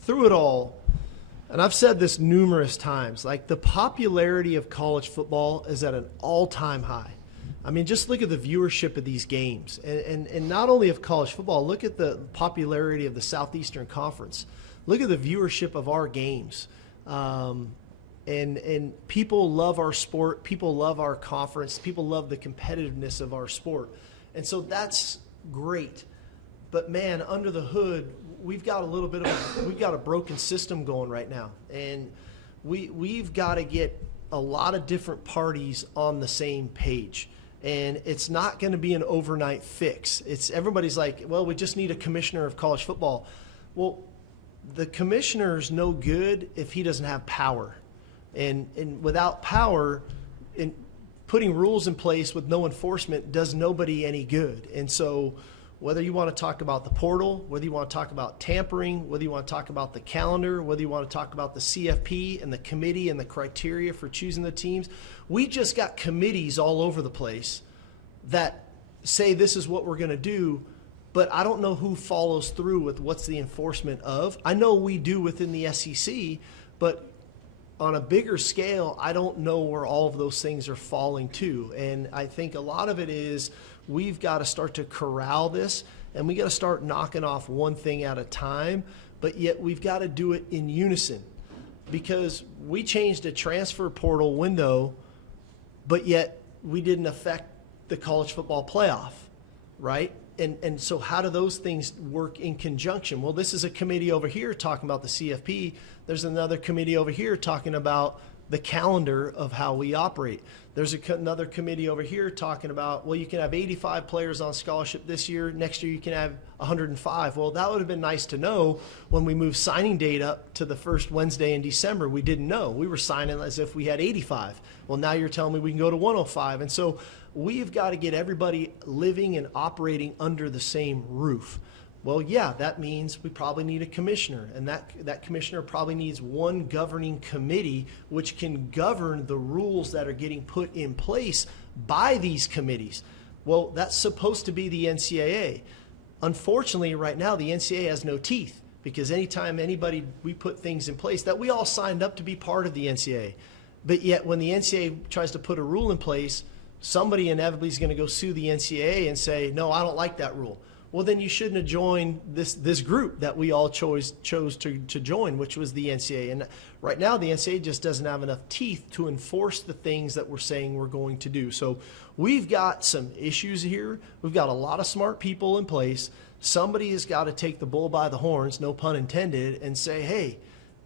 through it all, and I've said this numerous times, like the popularity of college football is at an all-time high. I mean, just look at the viewership of these games. And not only of college football, look at the popularity of the Southeastern Conference. Look at the viewership of our games. And people love our sport. People love our conference. People love the competitiveness of our sport. And so that's great. But, man, under the hood, we've got we've got a broken system going right now. And we've got to get a lot of different parties on the same page. And it's not going to be an overnight fix. Everybody's like, well, we just need a commissioner of college football. Well, the commissioner's no good if he doesn't have power. And without power, and putting rules in place with no enforcement does nobody any good. And so whether you want to talk about the portal, whether you want to talk about tampering, whether you want to talk about the calendar, whether you want to talk about the CFP and the committee and the criteria for choosing the teams, we just got committees all over the place that say this is what we're going to do, but I don't know who follows through with what's the enforcement of. I know we do within the SEC, but on a bigger scale, I don't know where all of those things are falling to. And I think a lot of it is we've got to start to corral this, and we got to start knocking off one thing at a time, but yet we've got to do it in unison, because we changed a transfer portal window, but yet we didn't affect the college football playoff, right? And so how do those things work in conjunction? Well, this is a committee over here talking about the CFP. There's another committee over here talking about the calendar of how we operate. There's another committee over here talking about, well, you can have 85 players on scholarship this year. Next year you can have 105. Well, that would have been nice to know when we moved signing date up to the first Wednesday in December. We didn't know. We were signing as if we had 85. Well, now you're telling me we can go to 105. And so we've got to get everybody living and operating under the same roof. Well, yeah, that means we probably need a commissioner, and that commissioner probably needs one governing committee which can govern the rules that are getting put in place by these committees. Well, that's supposed to be the NCAA. Unfortunately, right now, the NCAA has no teeth, because anytime we put things in place that we all signed up to be part of the NCAA, but yet when the NCAA tries to put a rule in place, somebody inevitably is going to go sue the NCAA and say, no, I don't like that rule. Well, then you shouldn't have joined this group that we all chose to join, which was the NCAA. And right now, the NCAA just doesn't have enough teeth to enforce the things that we're saying we're going to do. So we've got some issues here. We've got a lot of smart people in place. Somebody has got to take the bull by the horns, no pun intended, and say, hey,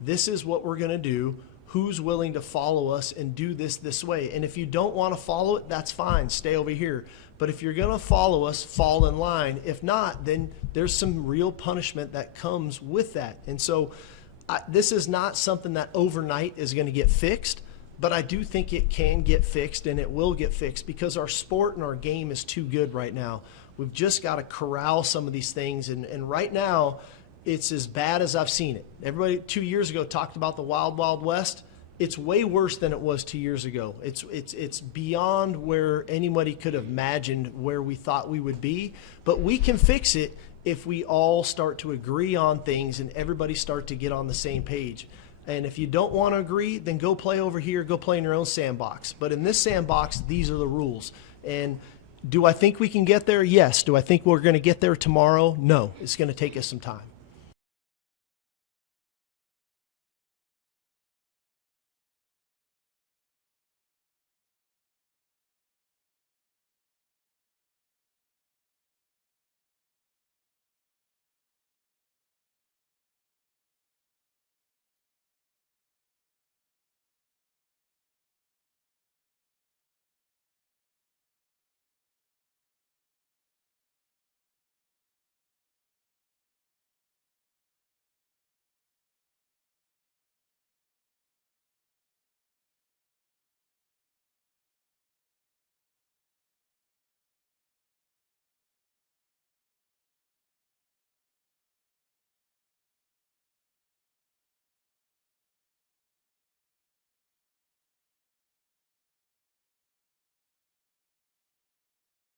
this is what we're going to do. Who's willing to follow us and do this way? And if you don't want to follow it, that's fine. Stay over here. But if you're going to follow us, fall in line. If not, then there's some real punishment that comes with that. And so this is not something that overnight is going to get fixed, but I do think it can get fixed, and it will get fixed, because our sport and our game is too good right now. We've just got to corral some of these things. And right now, it's as bad as I've seen it. Everybody 2 years ago talked about the Wild Wild West. It's way worse than it was 2 years ago. It's beyond where anybody could have imagined where we thought we would be. But we can fix it if we all start to agree on things and everybody start to get on the same page. And if you don't want to agree, then go play over here, go play in your own sandbox. But in this sandbox, these are the rules. And do I think we can get there? Yes. Do I think we're going to get there tomorrow? No. It's going to take us some time.